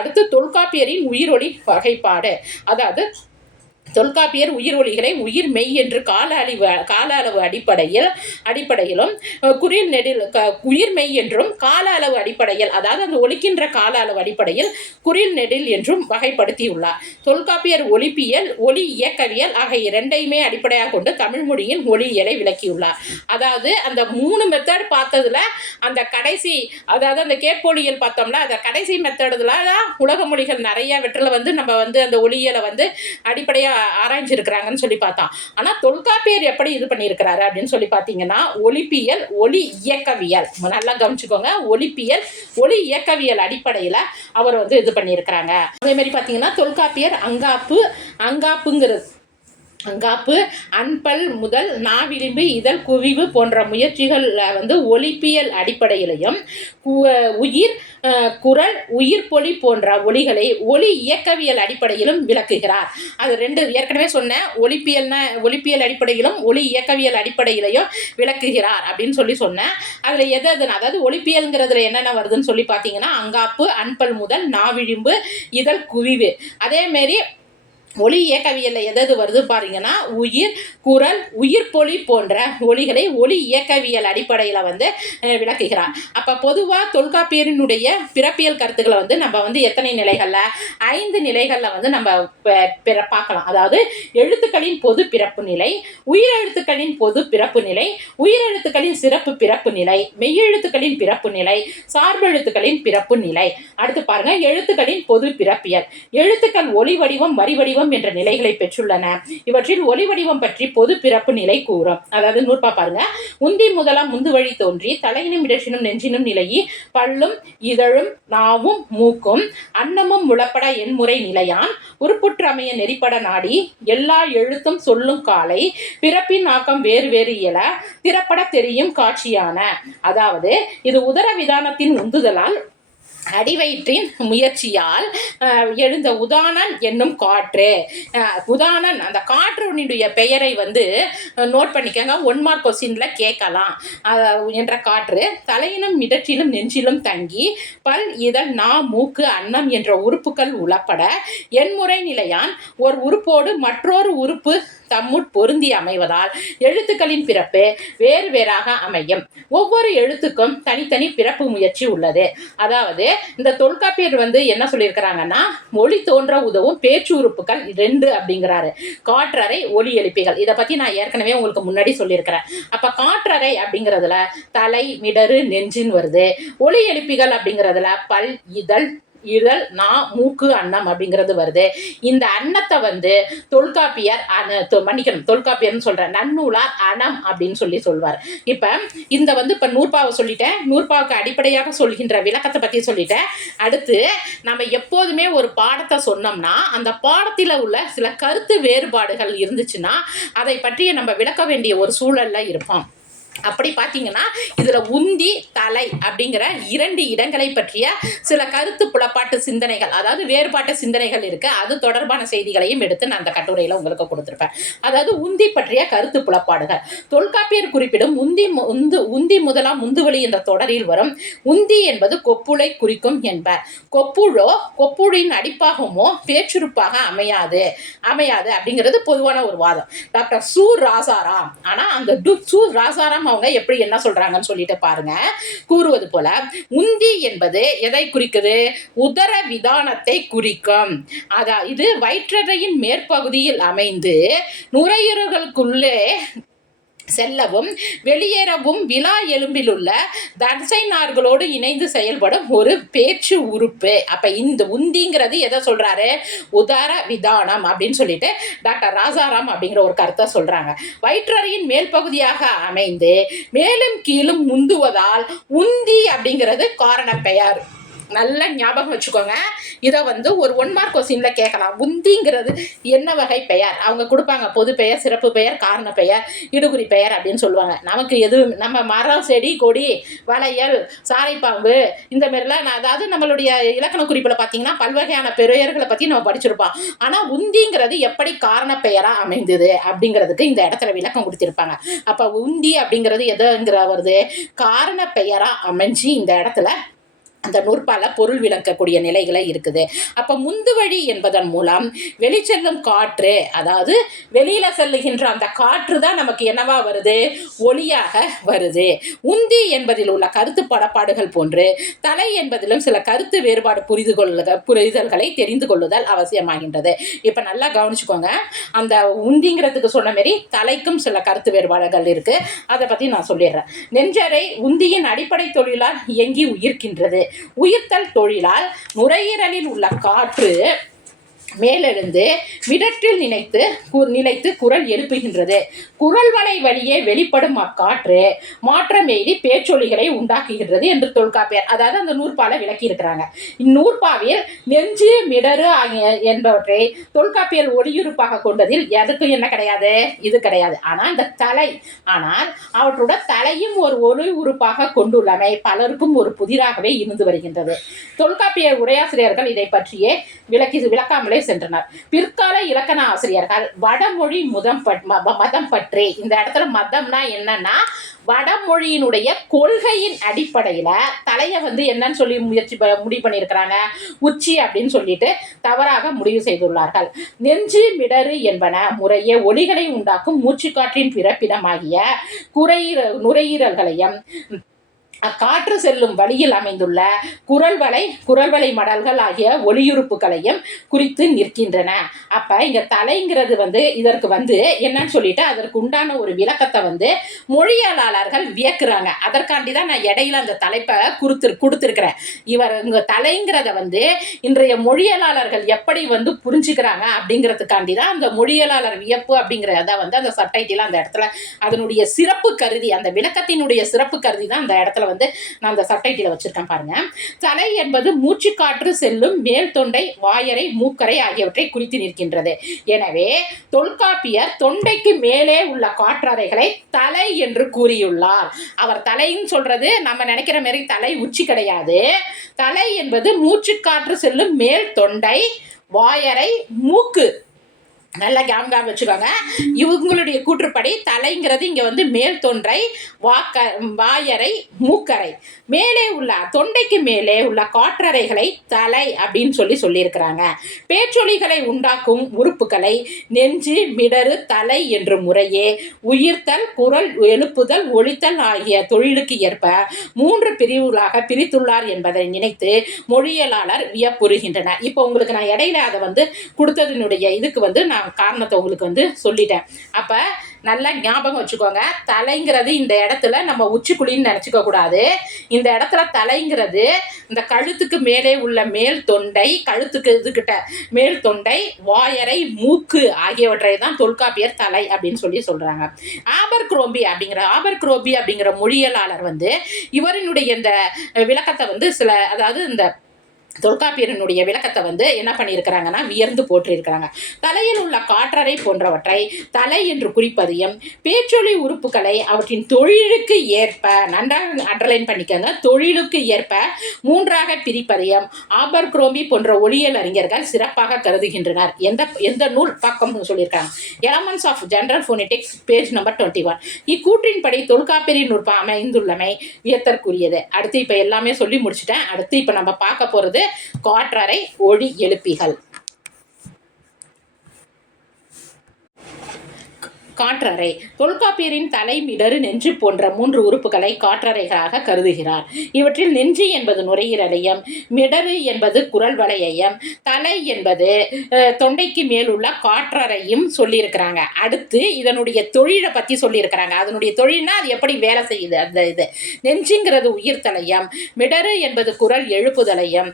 அடுத்து தொல்காப்பியரின் உயிரொலி வகைப்பாடு. அதாவது தொல்காப்பியர் உயிரொலிகளை உயிர் மெய் என்று கால அளவு அடிப்படையிலும் குறில் நெடில் உயிர் மெய் என்றும் கால அளவு அடிப்படையில், அதாவது அந்த ஒலிக்கின்ற கால அளவு அடிப்படையில் குறில் நெடில் என்றும் வகைப்படுத்தியுள்ளார். தொல்காப்பியர் ஒலிப்பியல், ஒலி இயக்கவியல் ஆகிய இரண்டையுமே அடிப்படையாக கொண்டு தமிழ் மொழியின் ஒலியியலை விளக்கியுள்ளார். அதாவது அந்த 3 மெத்தட் பார்த்ததுல அந்த கடைசி, அதாவது அந்த கேட்பொலியல் பார்த்தோம்னா அந்த கடைசி மெத்தடுல உலக மொழிகள் நிறைய வெற்றில நம்ம அந்த ஒலியியலை அடிப்படையா ஆராய்ஞ்சிருக்கிறாங்கன்னு சொல்லி பார்த்தோம். ஆனா தொல்காப்பியர் எப்படி இது பண்ணியிருக்கிறாரு அப்படின்னு சொல்லி பார்த்தீங்கன்னா, ஒலிப்பியல், ஒலி இயக்கவியல், நல்லா கவனிச்சுக்கோங்க, ஒலிப்பியல், ஒலி இயக்கவியல் அடிப்படையில் அவர் இது பண்ணியிருக்கிறாங்க. அதே மாதிரி பார்த்தீங்கன்னா தொல்காப்பியர் அங்காப்பு, அன்பல் முதல் நாவிளிம்பு இதழ் குவிவு போன்ற முயற்சிகள் ஒலிப்பியல் அடிப்படையிலையும், உயிர், குரல், உயிர்ப்பொலி போன்ற ஒலிகளை ஒலி இயக்கவியல் அடிப்படையிலும் விளக்குகிறார். அது 2 ஏற்கனவே சொன்ன ஒலிப்பியல் அடிப்படையிலும் ஒலி இயக்கவியல் அடிப்படையிலையும் விளக்குகிறார் அப்படின்னு சொன்னேன். அதில் அதாவது ஒலிப்பியல்ங்கிறதுல என்னென்ன வருதுன்னு சொல்லி பார்த்தீங்கன்னா, அங்காப்பு, அன்பல் முதல் நாவிளிம்பு இதழ் குவிவு. அதேமாரி ஒலி இயக்கவியல்ல எது வருது பாருங்கன்னா, உயிர், குரல், உயிர்ப்பொலி போன்ற ஒலிகளை ஒலி இயக்கவியல் அடிப்படையில் விளக்குகிறார். அப்போ பொதுவாக தொல்காப்பியரினுடைய பிறப்பியல் கருத்துக்களை நம்ம எத்தனை நிலைகளில், 5 நிலைகளில் நம்ம பார்க்கலாம். அதாவது எழுத்துக்களின் பொது பிறப்பு நிலை, உயிரெழுத்துக்களின் பொது பிறப்பு நிலை, உயிரெழுத்துக்களின் சிறப்பு பிறப்பு நிலை, மெய்யெழுத்துக்களின் பிறப்பு நிலை, சார்பெழுத்துக்களின் பிறப்பு நிலை. அடுத்து பாருங்க, எழுத்துக்களின் பொது பிறப்பியல். எழுத்துக்கள் ஒலி வடிவம், வரி வடிவம் என்ற நிலைகளை பெற்றுள்ளன. இவற்றில் ஒலி வடிவம் பற்றி பொது பிறப்பு நிலை கூறும். அதாவது நூற்பா பாருங்க, உந்தி முதலாம் முந்து வழி தோன்றி தலையினும் இடற்றினும் நெஞ்சினும் நிலையி பல்லும் இதழும் நாவும் மூக்கும் அன்னமும் முளப்பட எண்முறை நிலையான் உருப்புற்றமைய நெறிப்பட நாடி எல்லா எழுத்தும் சொல்லும் காலை பிறப்பின் ஆக்கம் வேறு வேறு இயல திறப்பட தெரியும் காட்சியான. அதாவது இது உதர விதானத்தின் உந்துதலால் அடிவயிற்றின் முயற்சியால் எழுந்த உதானன் என்னும் காற்று. உதானன், அந்த காற்றுடைய பெயரை நோட் பண்ணிக்கங்க, 1 மார்க் கொஸ்டின்ல கேட்கலாம். என்ற காற்று தலையினும் இடற்றிலும் நெஞ்சிலும் தங்கி பல், இதழ், நா, மூக்கு, அன்னம் என்ற உறுப்புகள் உளப்பட எண்முறை நிலையான் ஒரு உறுப்போடு மற்றொரு உறுப்பு தம்முட் பொருந்தி அமைவதால் எழுத்துக்களின் பிறப்பு வேறு வேறாக அமையும். ஒவ்வொரு எழுத்துக்கும் தனித்தனி பிறப்பு முயற்சி உள்ளது. அதாவது இந்த தொல்காப்பியர் என்ன சொல்லியிருக்கிறாங்கன்னா, மொழி தோன்ற உதவும் பேச்சு உறுப்புகள் 2 அப்படிங்கிறாரு. காற்றறை, ஒலி எழுப்பிகள். இதை பத்தி நான் ஏற்கனவே உங்களுக்கு முன்னாடி சொல்லியிருக்கிறேன். அப்ப காற்றறை அப்படிங்கிறதுல தலை, மிடறு, நெஞ்சின் வருது. ஒலி எழுப்பிகள் அப்படிங்கிறதுல பல், இதழ், நா, மூக்கு, அன்னம் அப்படிங்கிறது வருது. இந்த அன்னத்தை தொல்காப்பியர் தொல்காப்பியர்னு சொல்றேன், நன்னூலார் அனம் அப்படின்னு சொல்வார். இப்ப இந்த இப்ப நூற்பாவை சொல்லிட்டேன், நூற்பாவுக்கு அடிப்படையாக சொல்கின்ற விளக்கத்தை பத்தி சொல்லிட்டேன். அடுத்து நம்ம எப்போதுமே ஒரு பாடத்தை சொன்னோம்னா அந்த பாடத்தில் உள்ள சில கருத்து வேறுபாடுகள் இருந்துச்சுன்னா அதை பற்றி நம்ம விளக்க வேண்டிய ஒரு சூழல்ல இருப்போம். அப்படி பார்த்தீங்கன்னா இதில் உந்தி, தலை அப்படிங்கிற 2 இடங்களை பற்றிய சில கருத்து புலப்பாட்டு சிந்தனைகள், அதாவது வேறுபாட்டு சிந்தனைகள் இருக்கு. அது தொடர்பான செய்திகளையும் எடுத்து நான் அந்த கட்டுரையில் உங்களுக்கு கொடுத்துருப்பேன். அதாவது உந்தி பற்றிய கருத்து புலப்பாடுகள். தொல்காப்பியர் குறிப்பிடும் உந்தி முதலாம் முந்துவழி என்ற தொடரில் வரும் உந்தி என்பது கொப்புளை குறிக்கும் என்பர். கொப்புழின் அடிப்பாகமோ பேச்சுறுப்பாக அமையாது அப்படிங்கிறது பொதுவான ஒரு வாதம். டாக்டர் சு ராசாராம், ஆனால் அந்த சு ராசாராம் அவங்க எப்படி என்ன சொல்றாங்கன்னு சொல்லிட்டு பாருங்க. கூறுவது போல உந்தி என்பது எதை குறிக்குது? உதர விதானத்தை குறிக்கும். இது வயிற்றறையின் மேற்பகுதியில் அமைந்து நுரையீரலுக்குள்ளே செல்லவும் வெளியேறவும் விலா எலும்பில் உள்ள தசை நார்களோடு இணைந்து செயல்படும் ஒரு பேச்சு உறுப்பு. அப்ப இந்த உந்திங்கிறது எதை சொல்றாரு? உதர விதானம் அப்படின்னு சொல்லிட்டு டாக்டர் ராசாராம் அப்படிங்கிற ஒரு கருத்தை சொல்றாங்க. வயிற்றறையின் மேல் பகுதியாக அமைந்து மேலும் கீழும் முந்துவதால் உந்தி அப்படிங்கிறது காரண பெயர். நல்லா ஞாபகம் வச்சுக்கோங்க. இதை ஒரு 1 மார்க் கொஸ்டின்ல கேட்கலாம். உந்திங்கிறது என்ன வகை பெயர்? அவங்க கொடுப்பாங்க பொது பெயர், சிறப்பு பெயர், காரண பெயர், இடுகுறி பெயர் அப்படின்னு சொல்லுவாங்க. நமக்கு எதுவும் நம்ம மரம், செடி, கொடி, வளையல், சாரைப்பாம்பு இந்த மாதிரிலாம் அதாவது நம்மளுடைய இலக்கண குறிப்பில் பார்த்தீங்கன்னா பல்வகையான பெயர்களை பற்றி நம்ம படிச்சிருப்போம். ஆனால் உந்திங்கிறது எப்படி காரண பெயரா அமைந்தது அப்படிங்கிறதுக்கு இந்த இடத்துல விளக்கம் கொடுத்திருப்பாங்க. அப்போ உந்தி அப்படிங்கிறது எதுங்கிற வருது? காரண பெயரா அமைஞ்சு இந்த இடத்துல அந்த நூற்பால பொருள் விளக்கக்கூடிய நிலைகளை இருக்குது. அப்போ முந்து வழி என்பதன் மூலம் வெளிச்செல்லும் காற்று, அதாவது வெளியில செல்லுகின்ற அந்த காற்று தான் நமக்கு என்னவா வருது, ஒளியாக வருது. உந்தி என்பதில் உள்ள கருத்து படப்பாடுகள் போன்று தலை என்பதிலும் சில கருத்து வேறுபாடு புரிதல்களை தெரிந்து கொள்ளுதல் அவசியமாகின்றது. இப்போ நல்லா கவனிச்சுக்கோங்க, அந்த உந்திங்கிறதுக்கு சொன்ன மாரி தலைக்கும் சில கருத்து வேறுபாடுகள் இருக்கு. அதை பத்தி நான் சொல்லிடுறேன். நெஞ்சறை உந்தியின் அடிப்படை தொழிலால் இயங்கி உயிர்க்கின்றது. உயிர்த்தல் தொழிலால் நுரையீரலில் உள்ள காற்று மேலெழுந்து மிடற்றில் நிலைத்து குரல் எழுப்புகின்றது. குரல் வலை வழியே வெளிப்படும் அக்காற்று மாற்றமெய்தி பேச்சொலிகளை உண்டாக்குகின்றது என்று தொல்காப்பியர், அதாவது அந்த நூற்பால விளக்கி இருக்கிறாங்க. இந்நூற்பாவில் நெஞ்சு மிடறு ஆகிய என்பவற்றை தொல்காப்பியர் ஒளியுறுப்பாக கொண்டதில் எதுக்கும் என்ன கிடையாது, இது கிடையாது. ஆனால் இந்த தலை, ஆனால் அவற்றோட தலையும் ஒரு ஒளி உறுப்பாக கொண்டுள்ளமை பலருக்கும் ஒரு புதிராகவே இருந்து வருகின்றது. தொல்காப்பியர் உரையாசிரியர்கள் இதை பற்றியே விளக்காமலே சென்றனர். பிற்கால இலக்கண ஆசிரியர்கள் வடமொழி மதம் பற்றி, இந்த இடத்துல மதம்னா என்னன்னா வடமொழியினுடைய கொள்கையின் அடிப்படையில தலைய என்னன்னு சொல்லி முடிவு பண்ணியிருக்கிறாங்க, உச்சி அப்படின்னு சொல்லிட்டு தவறாக முடிவு செய்துள்ளார்கள். நெஞ்சு மிடறு என்பன முறையே ஒலிகளை உண்டாக்கும் மூச்சுக்காற்றின் பிறப்பிடமாகிய நுரையீரல்களையும் காற்று செல்லும் வழியில் அமைந்துள்ள குரல்வளை மடல்கள் ஆகிய ஒளியுறுப்புகளையும் குறித்து நிற்கின்றன. அப்ப இங்க தலைங்கிறது இதற்கு என்னன்னு சொல்லிட்டு அதற்கு உண்டான ஒரு விளக்கத்தை மொழியாளர்கள் வியக்குறாங்க. அதற்காண்டி தான் நான் இடையில அந்த தலைப்பை கொடுத்துருக்கிறேன். இவர் இங்க தலைங்கிறத இன்றைய மொழியலாளர்கள் எப்படி புரிஞ்சுக்கிறாங்க அப்படிங்கிறதுக்காண்டி தான் அந்த மொழியலாளர் வியப்பு அப்படிங்கிறத அந்த சப்டைட்டில் அந்த இடத்துல அதனுடைய சிறப்பு கருதி, அந்த விளக்கத்தினுடைய சிறப்பு கருதி தான் அந்த இடத்துல நான் அந்த சப்டைட்டில வச்சிருக்கேன் பாருங்க. தலை என்பது மூச்சு காற்று செல்லும் மேல் தொண்டை, வாயறை, மூக்கரை ஆகியவற்றை குறித்து நிற்கின்றது. எனவே தொல்காப்பியர் தொண்டைக்கு மேலே உள்ள காற்றறைகளை தலை என்று கூறியுள்ளார். அவர் தலைன்னு சொல்றது நம்ம நினைக்கிற மாதிரி தலை உச்சி கிடையாது. தலை என்பது மூச்சு காற்று செல்லும் மேல் தொண்டை, வாயறை, மூக்கு. நல்லா கேம் வச்சுக்கோங்க. இவங்களுடைய கூற்றுப்படி தலைங்கிறது இங்க மேல் தொண்டை, வாயறை, மூக்கரை, மேலே உள்ள தொண்டைக்கு மேலே உள்ள காற்றறைகளை தலை அப்படின்னு சொல்லியிருக்கிறாங்க. பேச்சொலிகளை உண்டாக்கும் உறுப்புகளை நெஞ்சு, மிடறு, தலை என்று முறையே உயிர்த்தல், குரல் எழுப்புதல், ஒழித்தல் ஆகிய தொழிலுக்கு ஏற்ப 3 பிரிவுகளாக பிரித்துள்ளார் என்பதை நினைத்து மொழியலாளர் வியப்புறுகின்றனர். இப்போ உங்களுக்கு நான் இடையில அதை கொடுத்ததனுடைய இதுக்கு நான் காரணத்தை உங்களுக்கு சொல்லிட்டேன். அப்ப நல்லா ஞாபகம் வச்சுக்கோங்க, தலைங்கிறது இந்த இடத்துல நம்ம உச்சிக்குழின்னு நினைச்சுக்க கூடாது. இந்த இடத்துல தலைங்கிறது இந்த கழுத்துக்கு மேலே உள்ள மேல் தொண்டை, கழுத்துக்கு இதுகிட்ட மேல் தொண்டை, வாயறை, மூக்கு ஆகியவற்றை தான் தொல்காப்பியர் தலை அப்படின்னு சொல்றாங்க. ஆபர்க்ரோம்பி அப்படிங்கிற மொழியலாளர் இவரினுடைய இந்த விளக்கத்தை சில, அதாவது இந்த தொல்காப்பியரினுடைய விளக்கத்தை என்ன பண்ணியிருக்கிறாங்கன்னா வியர்ந்து போற்றிருக்கிறாங்க. தலையில் உள்ள காற்றறை போன்றவற்றை தலை என்று குறிப்பதையும், பேச்சொலி உறுப்புகளை அவற்றின் தொழிலுக்கு ஏற்ப, நன்றாக அண்டர்லைன் பண்ணிக்கங்க, தொழிலுக்கு ஏற்ப 3ஆக பிரிப்பதையும் ஆபர்க்ரோம்பி போன்ற ஒளியியல் அறிஞர்கள் சிறப்பாக கருதுகின்றனர். எந்த நூல் பக்கம் சொல்லியிருக்காங்க, elements of general phonetics, page number 21. இக்கூற்றின்படி தொல்காப்பியரின் நூற்பா அமைந்துள்ளமை வியத்தற்குரியது. அடுத்து இப்ப எல்லாமே சொல்லி முடிச்சுட்டேன். அடுத்து இப்ப நம்ம பார்க்க போறது காற்றறை ஒளி எழுப்பிகள். காற்றறை. தொல்காப்பியரின் தலை, மிடறு, நெஞ்சு போன்ற 3 உறுப்புகளை காற்றறைகளாக கருதுகிறார். இவற்றில் நெஞ்சு என்பது நுரையீரலையும், மிடறு என்பது குரல் வளையையும், தலை என்பது தொண்டைக்கு மேலுள்ள காற்றறையும் சொல்லியிருக்கிறாங்க. அடுத்து இதனுடைய தொழிலை பற்றி சொல்லியிருக்கிறாங்க. அதனுடைய தொழில்னா அது எப்படி வேலை செய்யுது. அந்த இது நெஞ்சுங்கிறது உயிர்த்தலையும், மிடறு என்பது குரல் எழுப்புதலையும்,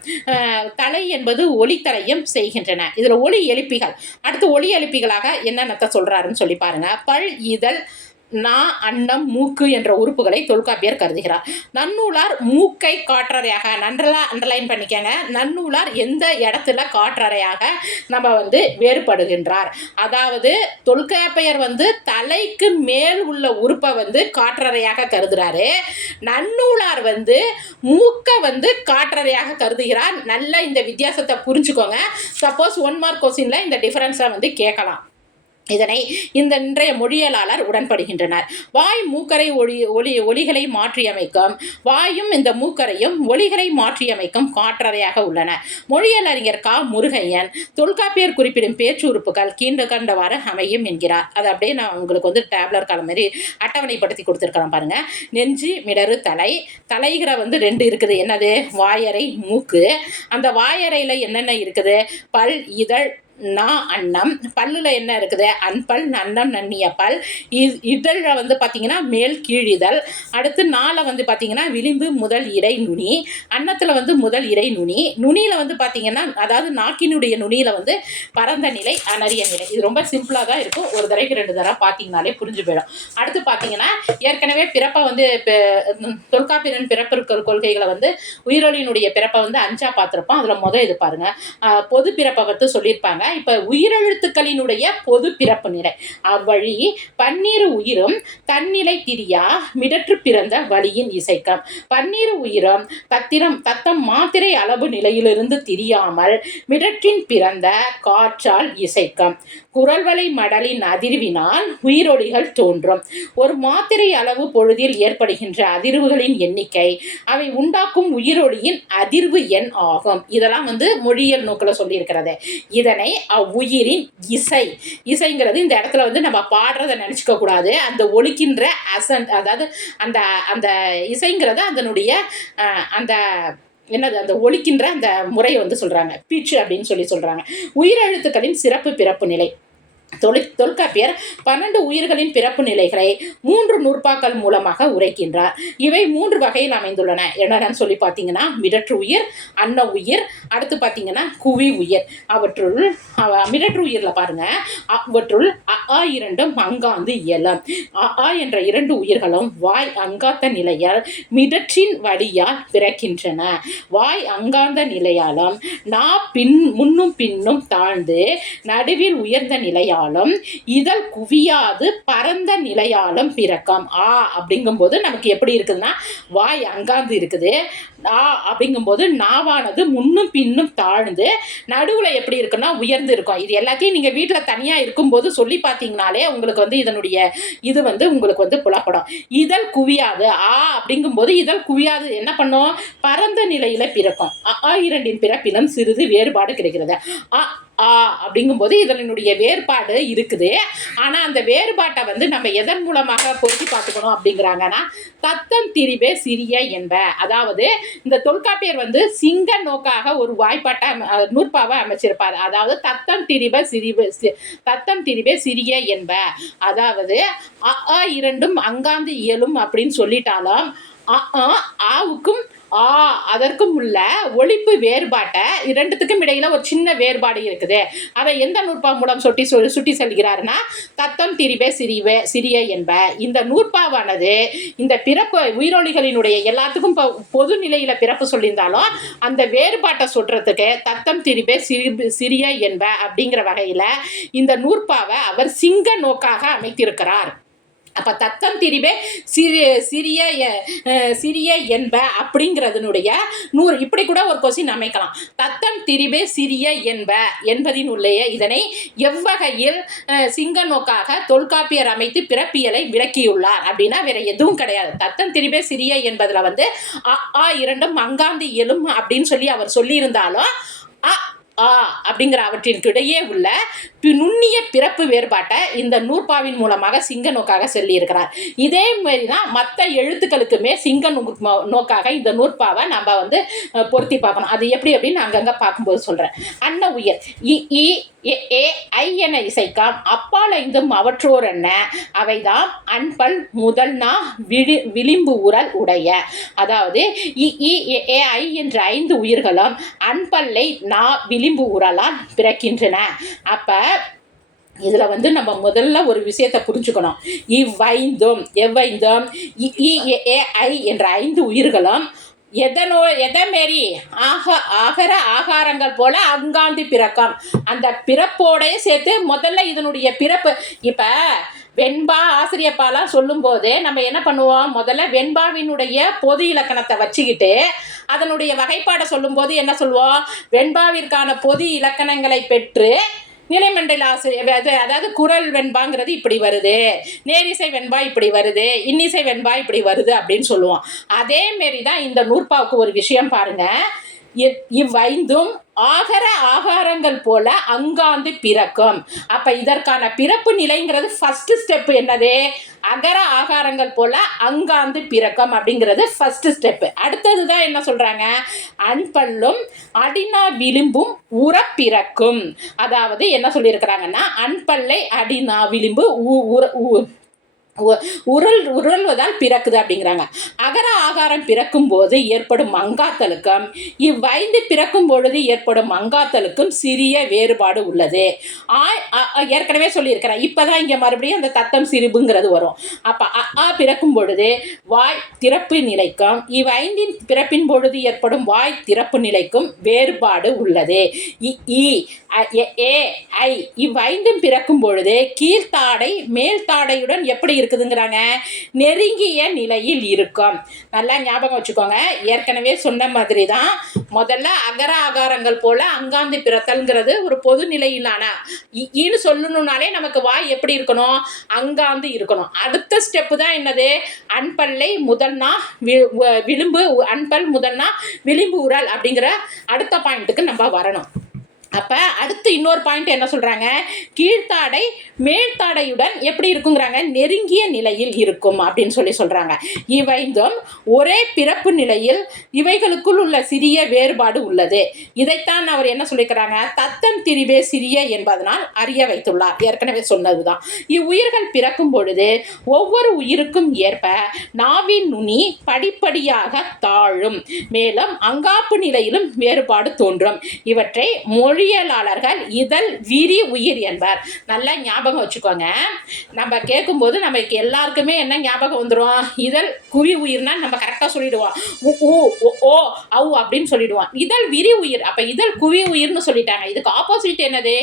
தலை என்பது ஒலித்தலையும் செய்கின்றன. இதில் ஒலி எழுப்பிகள், அடுத்து ஒலி எழுப்பிகளாக என்னென்னத்தை சொல்கிறாருன்னு சொல்லி பாருங்க. பல், இதழ், நா, அன்னம், மூக்கு என்ற உறுப்புகளை தொல்காப்பியர் கருதுகிறார். நன்னூலார் மூக்கை காற்றறையாக, நன்றலா அண்டர்லைன் பண்ணிக்கங்க, நன்னூலார் எந்த இடத்துல காற்றறையாக நம்ம வேறுபடுகின்றார். அதாவது தொல்காப்பியர் தலைக்கு மேல் உள்ள உறுப்பை காற்றறையாக கருதுறாரு. நன்னூலார் மூக்கை காற்றறையாக கருதுகிறார். நல்ல இந்த வித்தியாசத்தை புரிஞ்சுக்கோங்க. சப்போஸ் 1 மார்க் கொஸ்டின்ல இந்த டிஃபரன்ஸை கேட்கலாம். இதனை இந்த இன்றைய மொழியியலாளர் உடன்படுகின்றனர். வாய் மூக்கரை ஒலிகளை மாற்றியமைக்கும், வாயும் இந்த மூக்கரையும் ஒலிகளை மாற்றியமைக்கும் காற்றறையாக உள்ளன. மொழியியல் அறிஞர் கா. முருகையன் தொல்காப்பியர் குறிப்பிடும் பேச்சு உறுப்புகள் கீண்டு கண்டவாறு அமையும் என்கிறார். அது அப்படியே நான் உங்களுக்கு டேப்லர் காலம் மாதிரி அட்டவணைப்படுத்தி கொடுத்துருக்கிறேன் பாருங்க. நெஞ்சு, மிடறு, தலைகிற 2 இருக்குது. என்னது? வாயறை, மூக்கு. அந்த வாயறையில் என்னென்ன இருக்குது? பல், இதழ், அன்னம். பல்லுல என்ன இருக்குது? அன்பல், நன்னம், நன்னிய பல். இதழில் பார்த்தீங்கன்னா மேல் கீழ் இதழ். அடுத்து நாளை பார்த்தீங்கன்னா விளிம்பு, முதல் இடை நுனி. அன்னத்தில் முதல் இடை நுனி. நுனியில் பார்த்தீங்கன்னா அதாவது நாக்கினுடைய நுனியில் பரந்த நிலை, அனறிய நிலை. இது ரொம்ப சிம்பிளாக தான் இருக்கும். ஒரு தடவைக்கு 2 தடவை பார்த்தீங்கனாலே புரிஞ்சு போயிடும். அடுத்து பார்த்தீங்கன்னா ஏற்கனவே பிறப்பை தொல்காப்பியரின் பிறப்பு கொள்கைகளை உயிரொலியினுடைய பிறப்பை 5ஆ பார்த்துருப்போம். அதில் இது பாருங்க, பொது பிறப்பை சொல்லியிருப்பாங்க. இப்ப உயிரெழுத்துக்களினுடைய பொது பிறப்பு நிலை. அவ்வழி பன்னீரு உயிரும் தன்னிலை திரியா மிடற்று பிறந்த வழியின் இசைக்கம். பன்னீரு உயிரும் தத்தம் மாத்திரை அளவு நிலையிலிருந்து திரியாமல் மிடற்றின் பிறந்த காற்றால் இசைக்கம். குரல்வளை மடலின் அதிர்வினால் உயிரொலிகள் தோன்றும். ஒரு மாத்திரை அளவு பொழுதில் ஏற்படுகின்ற அதிர்வுகளின் எண்ணிக்கை அவை உண்டாக்கும் உயிரொலியின் அதிர்வு எண் ஆகும். இதெல்லாம் மொழியியல் நோக்கில் சொல்லியிருக்கிறது. இதனை அவ்வுயிரின் இசைங்கிறது இந்த இடத்துல நம்ம பாடுறதை நினைச்சுக்க கூடாது. அந்த ஒலிக்கின்ற அதாவது அந்த அந்த இசைங்கிறது அதனுடைய அந்த என்னது அந்த ஒலிக்கின்ற அந்த முறையை சொல்றாங்க, பீச்சு அப்படின்னு சொல்றாங்க. உயிரெழுத்துக்களின் சிறப்பு பிறப்பு நிலை. தொல்காப்பியர் 12 உயிர்களின் பிறப்பு நிலைகளை 3 நூற்பாக்கள் மூலமாக உரைக்கின்றார். இவை 3 வகையில் அமைந்துள்ளன. என்னன்னு சொல்லி பார்த்தீங்கன்னா மிடற்று உயிர், அன்ன உயிர், அடுத்து பார்த்தீங்கன்னா குவி உயிர். அவற்றுள் மிடற்று உயிரில் பாருங்க, அவற்றுள் அ இரண்டும் அங்காந்து இயலும். அ என்ற 2 உயிர்களும் வாய் அங்காத்த நிலையால் மிடற்றின் வழியால் பிறக்கின்றன. வாய் அங்காந்த நிலையாலும் முன்னும் பின்னும் தாழ்ந்து நடுவில் உயர்ந்த நிலையால் இதழ் குவியாது பரந்த நிலையாலும் பிறக்கம். அப்படிங்கும்போது நமக்கு எப்படி இருக்குதுன்னா வாய் அங்காந்து இருக்குது. அப்படிங்கும்போது நாவானது முன்னும் பின்னும் தாழ்ந்து நடுவுல எப்படி இருக்குன்னா உயர்ந்து இருக்கும். இது எல்லாத்தையும் நீங்க வீட்டுல தனியா இருக்கும்போது சொல்லி பார்த்தீங்கனாலே உங்களுக்கு இதனுடைய இது உங்களுக்கு புலப்படும். இதழ் குவியாது. அப்படிங்கும்போது இதழ் குவியாது என்ன பண்ணும்? பரந்த நிலையில பிறக்கும். இரண்டின் பிறப்பிலும் சிறிது வேறுபாடு கிடைக்கிறது. அப்படிங்கும்போது இதனுடைய வேறுபாடு இருக்குது. ஆனா அந்த வேறுபாட்டை நம்ம எதன் மூலமாக பொருத்தி பார்த்துக்கணும் அப்படிங்கிறாங்கன்னா தத்தம் திரிபே சிறிய என்ப. அதாவது இந்த தொல்காப்பியர் சிங்க நோக்காக ஒரு வாய்ப்பாட்டை நூற்பாவை அமைச்சிருப்பார். அதாவது தத்தம் திரிபே சிறிய என்ப. அதாவது இரண்டும் அங்காந்து இயலும் அப்படின்னு சொல்லிட்டாலும் ஆவுக்கும் அதற்கும் உள்ள ஒலிப்பு வேறுபாட்டை இரண்டுத்துக்கும் இடையில ஒரு சின்ன வேறுபாடு இருக்குது. அதை எந்த நூற்பா மூலம் சுட்டி செல்கிறாருன்னா தத்தம் திரிபே சிறிய என்ப. இந்த நூற்பாவானது இந்த பிறப்பு உயிரொலிகளினுடைய எல்லாத்துக்கும் பொது நிலையில பிறப்பு சொல்லியிருந்தாலும் அந்த வேறுபாட்டை சொல்றதுக்கு தத்தம் திரிபே சிறிய என்ப அப்படிங்கிற வகையில இந்த நூற்பாவை அவர் சிங்க நோக்காக அமைத்திருக்கிறார். அப்போ தத்தம் திரிபே சிறிய என்ப அப்படிங்கிறதுனுடைய இப்படி கூட ஒரு கொஸ்டின் அமைக்கலாம். தத்தம் திரிபே சிறிய என்பதினுடைய இதனை எவ்வகையில் சிங்க நோக்காக தொல்காப்பியர் அமைத்து பிறப்பியலை விளக்கியுள்ளார் அப்படின்னா வேற எதுவும் கிடையாது. தத்தம் திரிபே சிறிய என்பதில் இரண்டும் அங்காந்து இயலும் அப்படின்னு சொல்லி அவர் சொல்லியிருந்தாலும் அப்படிங்கிற அவற்றிற்கிடையே உள்ள நுண்ணிய பிறப்பு வேறுபாட்டை இந்த நூற்பாவின் மூலமாக சிங்க நோக்காக சொல்லி இருக்கிறார். இதே மாதிரி தான் மற்ற எழுத்துக்களுக்குமே சிங்க நோக்காக இந்த நூற்பாவை நம்ம பொருத்தி பார்க்கணும். அது எப்படி அப்படின்னு அங்கங்கே பார்க்கும்போது சொல்கிறேன். அன்ன உயிர் ஐ என இசைக்காம் அப்பால் ஐந்தும் அவற்றோர் என்ன அவைதான் அன்பல் முதல்னா விளிம்பு உரல் உடைய. அதாவது ஐ என்ற 5 உயிர்களும் அன்பல்லை விளிம்பு உரலால் பிறக்கின்றன. அப்ப இதுல நம்ம முதல்ல ஒரு விஷயத்தை புரிஞ்சுக்கணும். எவ்வைந்தும் ஐ என்ற 5 உயிர்களும் எதமேரி ஆகர ஆகாரங்கள் போல அங்காந்தி பிறக்கம். அந்த பிறப்போடய சேர்த்து முதல்ல இதனுடைய பிறப்பு. இப்ப வெண்பா ஆசிரியப்பாலாம் சொல்லும் போது நம்ம என்ன பண்ணுவோம்? முதல்ல வெண்பாவினுடைய பொது இலக்கணத்தை வச்சுக்கிட்டு அதனுடைய வகைப்பாடை சொல்லும் போது என்ன சொல்லுவோம்? வெண்பாவிற்கான பொது இலக்கணங்களை பெற்று நிலைமண்டல அதாவது குரல் வெண்பாங்கிறது இப்படி வருது, நேரிசை வெண்பா இப்படி வருது, இன்னிசை வெண்பா இப்படி வருது அப்படின்னு சொல்லுவோம். அதே மாரி தான் இந்த நூற்பாவுக்கு ஒரு விஷயம் பாருங்க. இவ்வைந்தும் ஆகர ஆகாரங்கள் போல அங்காந்து பிறக்கும். அப்ப இதற்கான பிறப்பு நிலைங்கிறது ஃபர்ஸ்ட் ஸ்டெப் என்னது? அகர ஆகாரங்கள் போல அங்காந்து பிறக்கும் அப்படிங்கிறது ஃபர்ஸ்ட் ஸ்டெப். அடுத்ததுதான் என்ன சொல்றாங்க? அன்பல்லும் அடினா விளிம்பும் உற பிறக்கும். அதாவது என்ன சொல்லியிருக்கிறாங்கன்னா, அன்பல்லை அடினா விளிம்பு உருள்வதால் பிறக்குது அப்படிங்கிறாங்க. அகர ஆகாரம் பிறக்கும் போது ஏற்படும் மங்காத்தலுக்கும் இவ்வைந்து பிறக்கும் பொழுது ஏற்படும் மங்காத்தலுக்கும் சிறிய வேறுபாடு உள்ளது. ஏற்கனவே சொல்லியிருக்கிறேன். இப்பதான் இங்க மறுபடியும் அந்த தத்தம் சிரிபுங்கிறது வரும். அப்ப அ பிறக்கும் பொழுது வாய் திறப்பு நிலைக்கும் இவ்வைந்தின் பிறப்பின் பொழுது ஏற்படும் வாய் திறப்பு நிலைக்கும் வேறுபாடு உள்ளது. இவ்வைந்தும் பிறக்கும் பொழுது கீழ்த்தாடை மேல் தாடையுடன் எப்படி இருக்குதுங்கிறாங்க? நெருங்கிய நிலையில் இருக்கும். நல்லா ஞாபகம் வச்சுக்கோங்க. ஏற்கனவே சொன்ன மாதிரி தான் முதல்ல அகர ஆகாரங்கள் போல அங்காந்து பிறத்தல்ங்கிறது ஒரு பொது நிலையிலான ஈன்னு சொல்லணும்னாலே நமக்கு வாய் எப்படி இருக்கணும்? அங்காந்து இருக்கணும். அடுத்த ஸ்டெப்பு தான் என்னது? அன்பல்லை முதல்னா விளிம்பு அன்பல் முதல்னா விளிம்பு உரல் அப்படிங்கிற அடுத்த பாயிண்ட்டுக்கு நம்ம வரணும். அப்போ அடுத்து இன்னொரு பாயிண்ட் என்ன சொல்கிறாங்க? கீழ்த்தாடை மேல்தாடையுடன் எப்படி இருக்குங்கிறாங்க? நெருங்கிய நிலையில் இருக்கும் அப்படின்னு சொல்கிறாங்க. இவைந்தும் ஒரே பிறப்பு நிலையில் இவைகளுக்குள் உள்ள சிறிய வேறுபாடு உள்ளது. இதைத்தான் அவர் என்ன சொல்லிக்கிறாங்க? தத்தம் திரிபே சிறிய என்பதனால் அறிய வைத்துள்ளார். ஏற்கனவே சொன்னதுதான். இவ்வுயிர்கள் பிறக்கும் பொழுது ஒவ்வொரு உயிருக்கும் ஏற்ப நாவின் நுனி படிப்படியாக தாழும். மேலும் அங்காப்பு நிலையிலும் வேறுபாடு தோன்றும். இவற்றை மொழியியலாளர்கள் இதழ் விரி உயிர் என்பார். நல்லா ஞாபகம் வச்சுக்கோங்க. நம்ம கேட்கும்போது நமக்கு எல்லாருக்குமே என்ன ஞாபகம் வந்துடும்? இதழ் குவி உயிர்னா நம்ம கரெக்டாக சொல்லிடுவோம். ஓ அவு அப்படின்னு சொல்லிடுவோம். இதழ் விரி உயிர். அப்ப இதழ் குவி உயிர்னு சொல்லிட்டாங்க. இதுக்கு ஆப்போசிட் என்னது?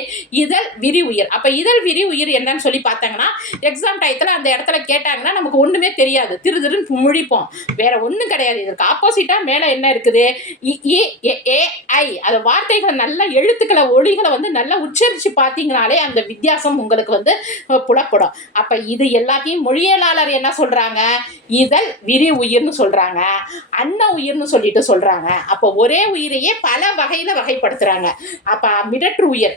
இதழ் விரி உயிர். அப்ப இதழ் விரி உயிர் என்னன்னு சொல்லி பார்த்தாங்கன்னா, எக்ஸாம் டயத்தில் அந்த இடத்துல கேட்டாங்கன்னா நமக்கு ஒண்ணுமே தெரியாது. திருன்னு முழிப்போம். வேற ஒன்றும் கிடையாது. இதற்கு ஆப்போசிட்டா மேல என்ன இருக்குது? ஐ. அது வார்த்தைகளை நல்லா எழுத்துக்களை ஒளிகளை வந்து நல்லா உச்சரிச்சு பார்த்தீங்கனாலே அந்த வித்தியாசம் உங்களுக்கு வந்து புலப்படும். அப்ப இது எல்லாத்தையும் மொழியியலாளர் என்ன சொல்றாங்க? இதழ் விரி உயிர்னு சொல்றாங்க, அன்ன உயிர்னு சொல்லிட்டு சொல்றாங்க. அப்போ ஒரே உயிரையே பல வகையில வகைப்படுத்துறாங்க. அப்ப மிடற்று உயிர்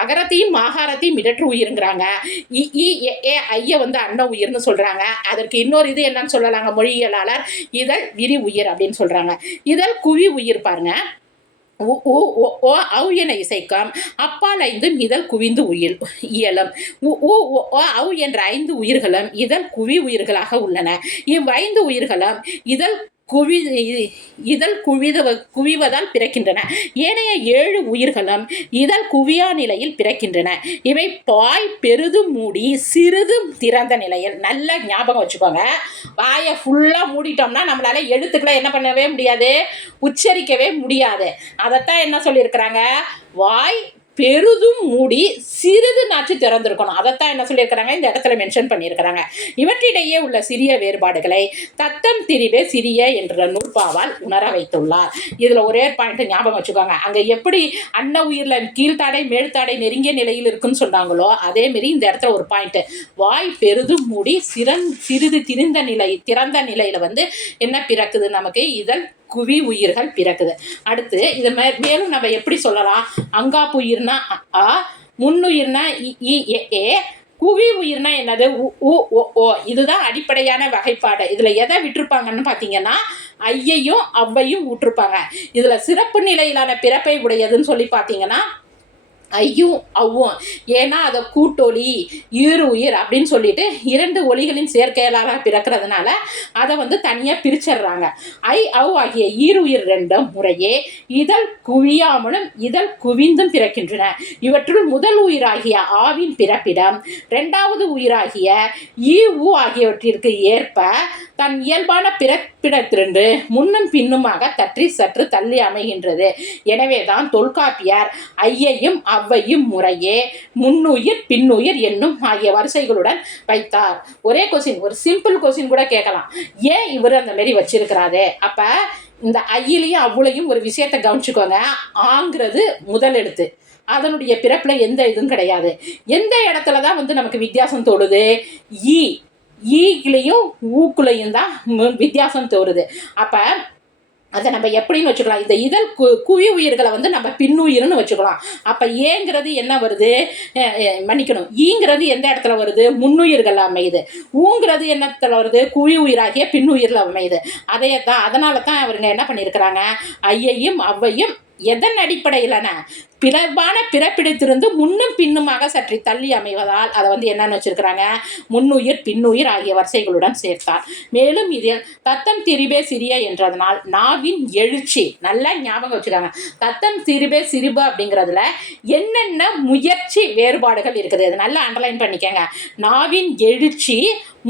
அகரத்தையும் ஆகாரத்தையும் மிடற்று உயிருங்கிறாங்க. ஐய வந்து அன்ன உயிர்னு சொல்றாங்க. அதற்கு இன்னொரு இது என்னன்னு சொல்லலாங்க மொழியியலாளர்? இதழ் விரி உயிர் அப்படின்னு சொல்றாங்க. இதழ் குவி உயிர் பாருங்க. அவ் என இசைக்கம் அப்பால் ஐந்தும் இதழ் குவிந்து இயலும். அவ் என்ற 5 உயிர்களும் இதழ் குவி உயிர்களாக உள்ளன. இவ்வைந்து உயிர்களும் இதழ் குவிவதால் பிறக்கின்றன. ஏனைய 7 உயிர்களும் இதழ் குவியா நிலையில் பிறக்கின்றன. இவை பாய் பெரிதும் மூடி சிறிதும் திறந்த நிலையில். நல்லா ஞாபகம் வச்சுக்கோங்க. வாயை ஃபுல்லா மூடிட்டோம்னா நம்மளால எழுத்துக்களை என்ன பண்ணவே முடியாது? உச்சரிக்கவே முடியாது. அதைத்தான் என்ன சொல்லியிருக்கிறாங்க? வாய் பெரிதும் மூடி சிறிது நாச்சு திறந்திருக்கணும். அதைத்தான் என்ன சொல்லியிருக்கிறாங்க? இந்த இடத்துல மென்ஷன் பண்ணியிருக்கிறாங்க. இவற்றிடையே உள்ள சிறிய வேறுபாடுகளை தத்தம் திரிவே சிறிய என்ற நூற்பாவால் உணர வைத்துள்ளார். இதுல ஒரே பாயிண்ட் ஞாபகம் வச்சுக்கோங்க. அங்க எப்படி அன்ன உயிர்ல கீழ்த்தாடை மேல்தாடை நெருங்கிய நிலையில் இருக்குன்னு சொன்னாங்களோ அதே மாதிரி இந்த இடத்துல ஒரு பாயிண்ட். வாய் பெரிதும் மூடி சிறிது திறந்த நிலையில வந்து என்ன பிறக்குது நமக்கு? இதழ் குவி உயிர்கள் பிறக்குது. அடுத்து இது மேலும் நம்ம எப்படி சொல்லலாம்? அங்காப்பு உயிர்னா முன்னுயிர்னா குவி உயிர்னா என்னது? இதுதான் அடிப்படையான வகைப்பாடு. இதுல எதை விட்டுருப்பாங்கன்னு பாத்தீங்கன்னா ஐயையும் அவ்வையும் விட்டுருப்பாங்க. இதுல சிறப்பு நிலையிலான பிறப்பை உடையதுன்னு சொல்லி பாத்தீங்கன்னா ஐயும் அவ்வும். ஏன்னா அதை கூட்டொலி ஈறு உயிர் அப்படின்னு சொல்லிட்டு 2 ஒலிகளின் சேர்க்கையாளாக பிறக்கிறதுனால அதை வந்து தனியாக பிரிச்சிடுறாங்க. அவ் ஆகிய ஈறு உயிர் 2 முறையே இதழ் குவியாமலும் இதழ் குவிந்தும் பிறக்கின்றன. இவற்றுள் முதல் உயிராகிய ஆவின் பிறப்பிடம் 2வது உயிராகிய ஈ ஆகியவற்றிற்கு ஏற்ப தன் இயல்பான பிறப்பிடத்திலிருந்து முன்னும் பின்னுமாக தற்றி சற்று தள்ளி அமைகின்றது. எனவேதான் தொல்காப்பியர் ஐயையும் அவ்வையும் முறையே முன்னுயிர் பின்னுயிர் என்னும் ஆகிய வரிசைகளுடன் வைத்தார். ஒரே கொஸ்டின், ஒரு சிம்பிள் கொஸ்டின் கூட கேட்கலாம். ஏன் இவர் அந்த மாதிரி வச்சிருக்கிறாரு? அப்ப இந்த ஐயிலையும் அவ்வுலையும் ஒரு விஷயத்தை கவனிச்சுக்கோங்க. ஆங்கிறது முதல் எழுத்து, அதனுடைய பிறப்பில் எந்த இதுவும் கிடையாது. எந்த இடத்துல தான் வந்து நமக்கு வித்தியாசம் தோணுது? ஈக்குலையும் ஊக்குலையும் தான் வித்தியாசம் தோணுது. அப்போ அதை நம்ம எப்படின்னு வச்சுக்கலாம்? இந்த இதழ் குவி உயிர்களை வந்து நம்ம பின்னுயிர்னு வச்சுக்கலாம். அப்போ ஏங்கிறது என்ன வருது? மன்னிக்கணும், ஈங்கிறது எந்த இடத்துல வருது? முன்னுயிர்கள் அமையுது. ஊங்கிறது என்னத்துல வருது? குவி உயிராகிய பின்னுயிரில் அமையுது. அதனால தான் அவருங்க என்ன பண்ணியிருக்கிறாங்க? ஐயையும் அவ்வையும் எதன் அடிப்படையிலன பிறப்பான பிறப்பிடத்திலிருந்து முன்னும் பின்னுமாக சற்று தள்ளி அமைவதால் அதை வந்து என்னன்னு வச்சிருக்கிறாங்க? முன்னுயிர் பின்னுயிர் ஆகிய வரிசைகளுடன் சேர்த்தார். மேலும் இதில் தத்தம் திரிபே சிறிய என்றதனால் நாவின் எழுச்சி, நல்லா ஞாபகம் வச்சுக்காங்க, தத்தம் திரிபே சிரிபு அப்படிங்கிறதுல என்னென்ன முயற்சி வேறுபாடுகள் இருக்குது, அதை நல்லா அண்டர்லைன் பண்ணிக்கங்க. நாவின் எழுச்சி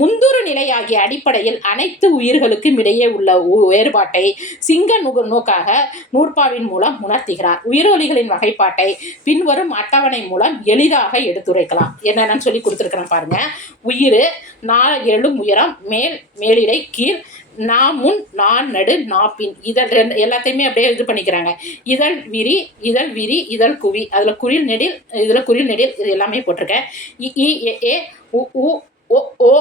முந்துரு நிலையாகிய அடிப்படையில் அனைத்து உயிர்களுக்கும் இடையே உள்ள வேறுபாட்டை சிங்க நோக்காக நூற்பாவின் மூலம் உணர்த்துகிறார். உயிரொலிகளின் வகைப்பாட்டை பின்வரும் அட்டவணை மூலம் எளிதாக எடுத்துரைக்கலாம். என்னென்னு சொல்லி கொடுத்துருக்கிறேன் பாருங்க. உயிர் எழும் உயரம், மேலிடை, கீழ், முன், நடு, பின், இதழ் எல்லாத்தையுமே அப்படியே இது பண்ணிக்கிறாங்க. இதழ் விரி, இதழ் குவி, அதில் குறில் நெடில், இதில் குறில் நெடில், இது எல்லாமே போட்டிருக்கேன். இ ஏ உ ஓ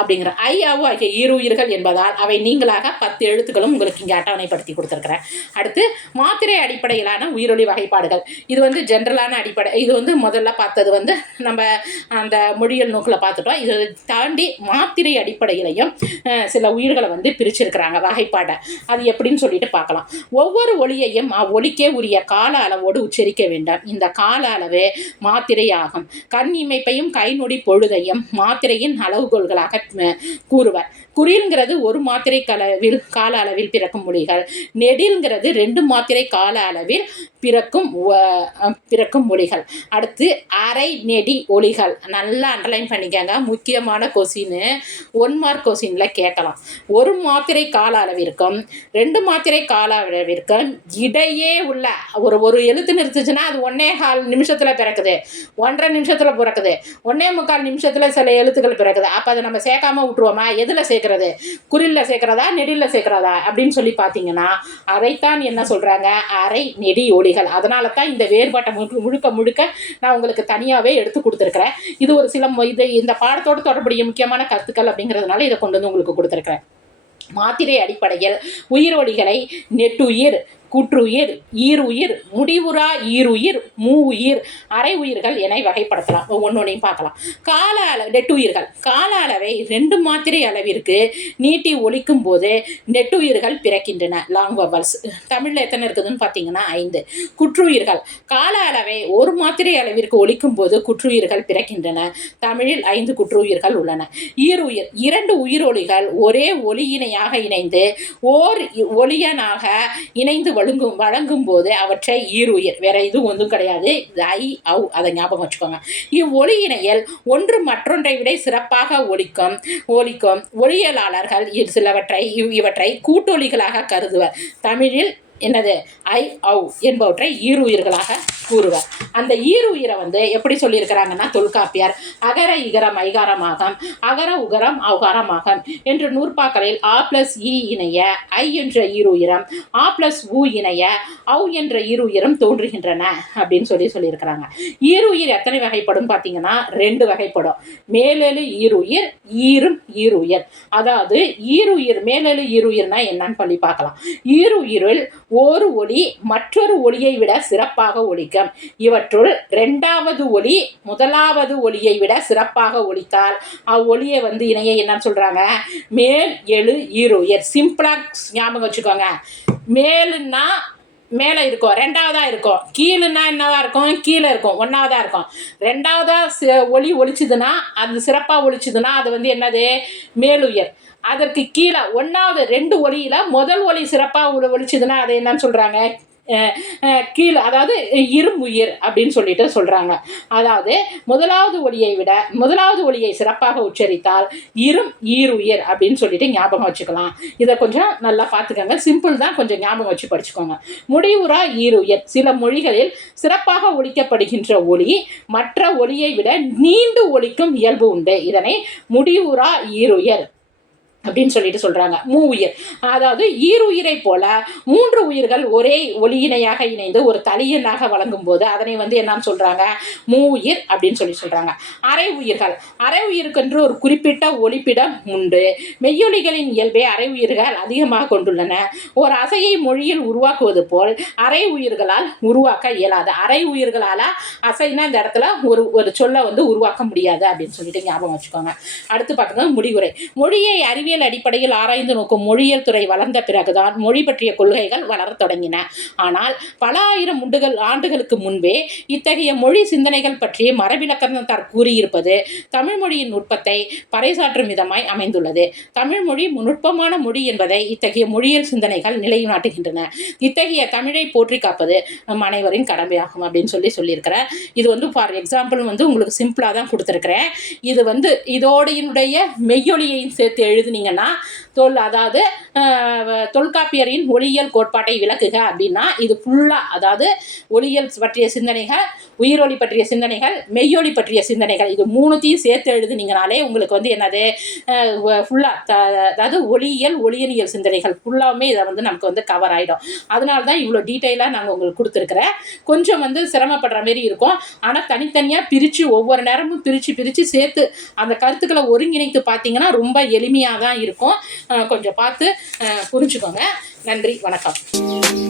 அப்படிங்கிற ஐயாவும் ஆகிய ஈருயிர்கள் என்பதால் அவை நீங்களாக 10 எழுத்துக்களும் உங்களுக்கு இங்கே அட்டவணைப்படுத்தி கொடுத்துருக்குறேன். அடுத்து மாத்திரை அடிப்படையிலான உயிரொலி வகைப்பாடுகள். இது வந்து ஜென்ரலான அடிப்படை. இது வந்து முதல்ல பார்த்தது வந்து நம்ம அந்த மொழியியல் நோக்கில் பார்த்துட்டோம். இதை தாண்டி மாத்திரை அடிப்படையிலையும் சில உயிர்களை வந்து பிரிச்சிருக்கிறாங்க வகைப்பாடை. அது எப்படின்னு சொல்லிட்டு பார்க்கலாம். ஒவ்வொரு ஒலியையும் அவ்வொலிக்கே உரிய கால அளவோடு உச்சரிக்க வேண்டும். இந்த கால அளவு மாத்திரை ஆகும். கண் இமைப்பையும் கை நொடி பொழுதையும் மாத்திரையின் அளவுகோல்களாக கூறுவர். குறில்ங்கிறது ஒரு மாத்திரை கால அளவில் பிறக்கும் மொழிகள். நெடில்ங்கிறது 2 மாத்திரை கால அளவில் பிறக்கும் மொழிகள். அடுத்து அரை நெடி ஒலிகள். நல்லா அண்டர்லைன் பண்ணிக்கங்க, முக்கியமான கொஸ்டின், 1 மார்க் கொஸ்டின்ல கேட்கலாம். 1 மாத்திரை கால அளவிற்கும் 2 மாத்திரை கால அளவிற்கும் இடையே உள்ள ஒரு எழுத்து நிறுத்துச்சுன்னா அது 1.25 நிமிஷத்துல பிறக்குது, 1.5 நிமிஷத்துல பிறக்குது, 1.25 நிமிஷத்துல சில எழுத்துக்கள் பிறக்குது. அப்ப அதை நம்ம சேர்க்காம விட்டுருவோமா? எதுல சேர்க்கிறது? குறில்ல சேர்க்கிறதா, நெடில்ல சேர்க்கிறதா அப்படின்னு சொல்லி பார்த்தீங்கன்னா அதைத்தான் என்ன சொல்றாங்க? அரை நெடி ஒலிகள். அதனால தான் இந்த வேறுபாட்டை முழுக்க நான் உங்களுக்கு தனியாகவே எடுத்து கொடுத்துருக்கிறேன். இது ஒரு சில இந்த பாடத்தோடு தொடர்புடைய முக்கியமான கருத்துக்கள் அப்படிங்கிறதுனால இதை கொண்டு வந்து உங்களுக்கு கொடுத்துருக்கிறேன். மாத்திரை அடிப்படையில் உயிரொலிகளை நெட்டுயிர், கூற்றுயிர், ஈருயிர், முடிவுறா ஈருயிர், மூவுயிர், அரை உயிர்கள் என வகைப்படுத்தலாம். ஒவ்வொன்றையும் பார்க்கலாம். கால அளவு நெட்டுயிர்கள் கால அளவை 2 மாத்திரை அளவிற்கு நீட்டி ஒலிக்கும் போது நெட்டுயிர்கள் பிறக்கின்றன. லாங் வவல்ஸ் தமிழில் எத்தனை இருக்குதுன்னு பார்த்தீங்கன்னா 5. குற்றுயிர்கள் கால அளவை 1 மாத்திரை அளவிற்கு ஒலிக்கும் போது குற்றுயிர்கள் பிறக்கின்றன. தமிழில் 5 குற்றுயிர்கள் உள்ளன. ஈருயிர் 2 உயிரொலிகள் ஒரே ஒலியினையாக இணைந்து ஓர் ஒலியனாக இணைந்து வழங்கும் போது அவற்றை ஈருயிர். வேற இது ஒன்றும் கிடையாது. அதை ஞாபகம் வச்சுக்கோங்க. இவ்வொலியினையில் ஒன்று மற்றொன்றை விட சிறப்பாக ஒலிக்கும் ஒலியலாளர்கள் இவற்றை கூட்டொலிகளாக கருதுவர். தமிழில் என்னது? என்பவற்றை ஈருயிர்களாக கூறுவர். அந்த ஈருயிரை வந்து எப்படி சொல்லியிருக்கிறாங்கன்னா தொல்காப்பியர் அகர இகரம் ஐகாரமாகம், அகர உகரம் ஔகாரமாகம் என்று நூற்பாக்களில் A+E இணைய ஐ என்ற ஈருயிரம், A+U இணைய ஔ என்ற ஈருயிரம் தோன்றுகின்றன அப்படின்னு சொல்லியிருக்கிறாங்க. ஈருயிர் எத்தனை வகைப்படும் பார்த்தீங்கன்னா 2 வகைப்படும். மேலெழு ஈருயிர், ஈரும் ஈருயிர். அதாவது ஈருயிர் மேலெழு ஈருயிர்னா என்னன்னு சொல்லி பார்க்கலாம். ஈருயிரில் ஒரு ஒலி மற்றொரு ஒலியை விட சிறப்பாக ஒலிக்கும். இவற்றுள் 2வது ஒலி 1வது ஒலியை விட சிறப்பாக ஒலித்தால் அவ்வொலியை வந்து இணைய என்னன்னு சொல்றாங்க? மேல் எழு ஈருயிர். சிம்பிளா ஞாபகம் வச்சுக்கோங்க. மேலுன்னா மேலே இருக்கும், 2வதா இருக்கும். கீழுன்னா என்னவா இருக்கும்? கீழே இருக்கும், 1வதா இருக்கும். 2வதா ஒலி ஒலிச்சுதுன்னா, அது சிறப்பாக ஒலிச்சுதுன்னா அது வந்து என்னது? மேலுயர். அதற்கு கீழே 1வது 2 ஒலியில் முதல் ஒலி சிறப்பாக ஒலிச்சுதுன்னா அதை என்னன்னு சொல்கிறாங்க? கீழே, அதாவது இரும்புயிர் அப்படின்னு சொல்லிட்டு சொல்கிறாங்க. அதாவது 1வது ஒலியை சிறப்பாக உச்சரித்தால் ஈருயிர் அப்படின்னு சொல்லிட்டு ஞாபகம் வச்சுக்கலாம். இதை கொஞ்சம் நல்லா பார்த்துக்கோங்க. சிம்பிள் தான், கொஞ்சம் ஞாபகம் வச்சு படிச்சுக்கோங்க. முடிவுறா ஈருயிர். சில மொழிகளில் சிறப்பாக ஒலிக்கப்படுகின்ற ஒலி மற்ற ஒலியை விட நீண்டு ஒலிக்கும் இயல்பு உண்டு. இதனை முடிவுறா ஈருயிர் அப்படின்னு சொல்லிட்டு சொல்றாங்க. மூவுயிர், அதாவது ஈருயிரை போல 3 உயிர்கள் ஒரே ஒளியினையாக இணைந்து ஒரு தளியனாக வழங்கும் போது அதனை வந்து என்னன்னு சொல்றாங்க, மூவுயிர் அப்படின்னு சொல்றாங்க. அரை உயிர்கள், அரை உயிருக்கென்று ஒரு குறிப்பிட்ட ஒளிப்பிடம் உண்டு. மெய்யொலிகளின் இயல்பே அரை உயிர்கள் அதிகமாக கொண்டுள்ளன. ஒரு அசையை மொழியில் உருவாக்குவது போல் அரை உயிர்களால் உருவாக்க இயலாது. அரை உயிர்களால அசைனா இந்த இடத்துல ஒரு சொல்ல வந்து உருவாக்க முடியாது அப்படின்னு சொல்லிட்டு ஞாபகம் வச்சுக்கோங்க. அடுத்து பார்த்துங்க முடிவுரை. மொழியை அறிவியல் அடிப்படையில் ஆராய்ந்து நோக்கும் மொழியியல் துறை வளர்ந்த பிறகுதான் மொழி பற்றிய கொள்கைகள் வளரத் தொடங்கின. ஆனால் பல ஆயிரம் ஆண்டுகளுக்கு முன்பே இத்தகைய மொழி சிந்தனைகள் பற்றி மரபிலக்கணத்தார் கூறியிருப்பது தமிழ் மொழியின் நுட்பத்தை பறைசாற்றும் விதமாய் அமைந்துள்ளது. தமிழ் மொழி நுட்பமான மொழி என்பதை இத்தகைய மொழியியல் சிந்தனைகள் நிலைநாட்டுகின்றன. இத்தகைய தமிழை போற்றி காப்பது நம் அனைவரின் கடமையாகும் அப்படின்னு சொல்லியிருக்கிறேன். இது வந்து ஃபார் எக்ஸாம்பிள் வந்து உங்களுக்கு சிம்பிளாக தான் கொடுத்துருக்கிறேன். இது வந்து இதோடைய மெய்யொலியையும் சேர்த்து எழுதுனீங்கன்னா அதாவது தொல்காப்பியரின் ஒளியியல் கோட்பாட்டை விளக்குக அப்படின்னா இது ஃபுல்லாக, அதாவது ஒளியியல் பற்றிய சிந்தனைகள், உயிரொலி பற்றிய சிந்தனைகள், மெய்யொலி பற்றிய சிந்தனைகள், இது 3த்தையும் சேர்த்து எழுதுனீங்கனாலே உங்களுக்கு வந்து என்னது ஃபுல்லாக, அதாவது ஒளியியல் சிந்தனைகள் ஃபுல்லாமே இதை வந்து நமக்கு வந்து கவர் ஆகிடும். அதனால தான் இவ்வளோ டீட்டெயிலாக நாங்கள் உங்களுக்கு கொடுத்துருக்குறேன். கொஞ்சம் வந்து சிரமப்படுற மாரி இருக்கும். ஆனால் தனித்தனியாக பிரித்து ஒவ்வொரு நேரமும் பிரித்து சேர்த்து அந்த கருத்துக்களை ஒருங்கிணைத்து பார்த்தீங்கன்னா ரொம்ப எளிமையாக தான் இருக்கும். கொஞ்சம் பார்த்து புரிஞ்சுக்கோங்க. நன்றி, வணக்கம்.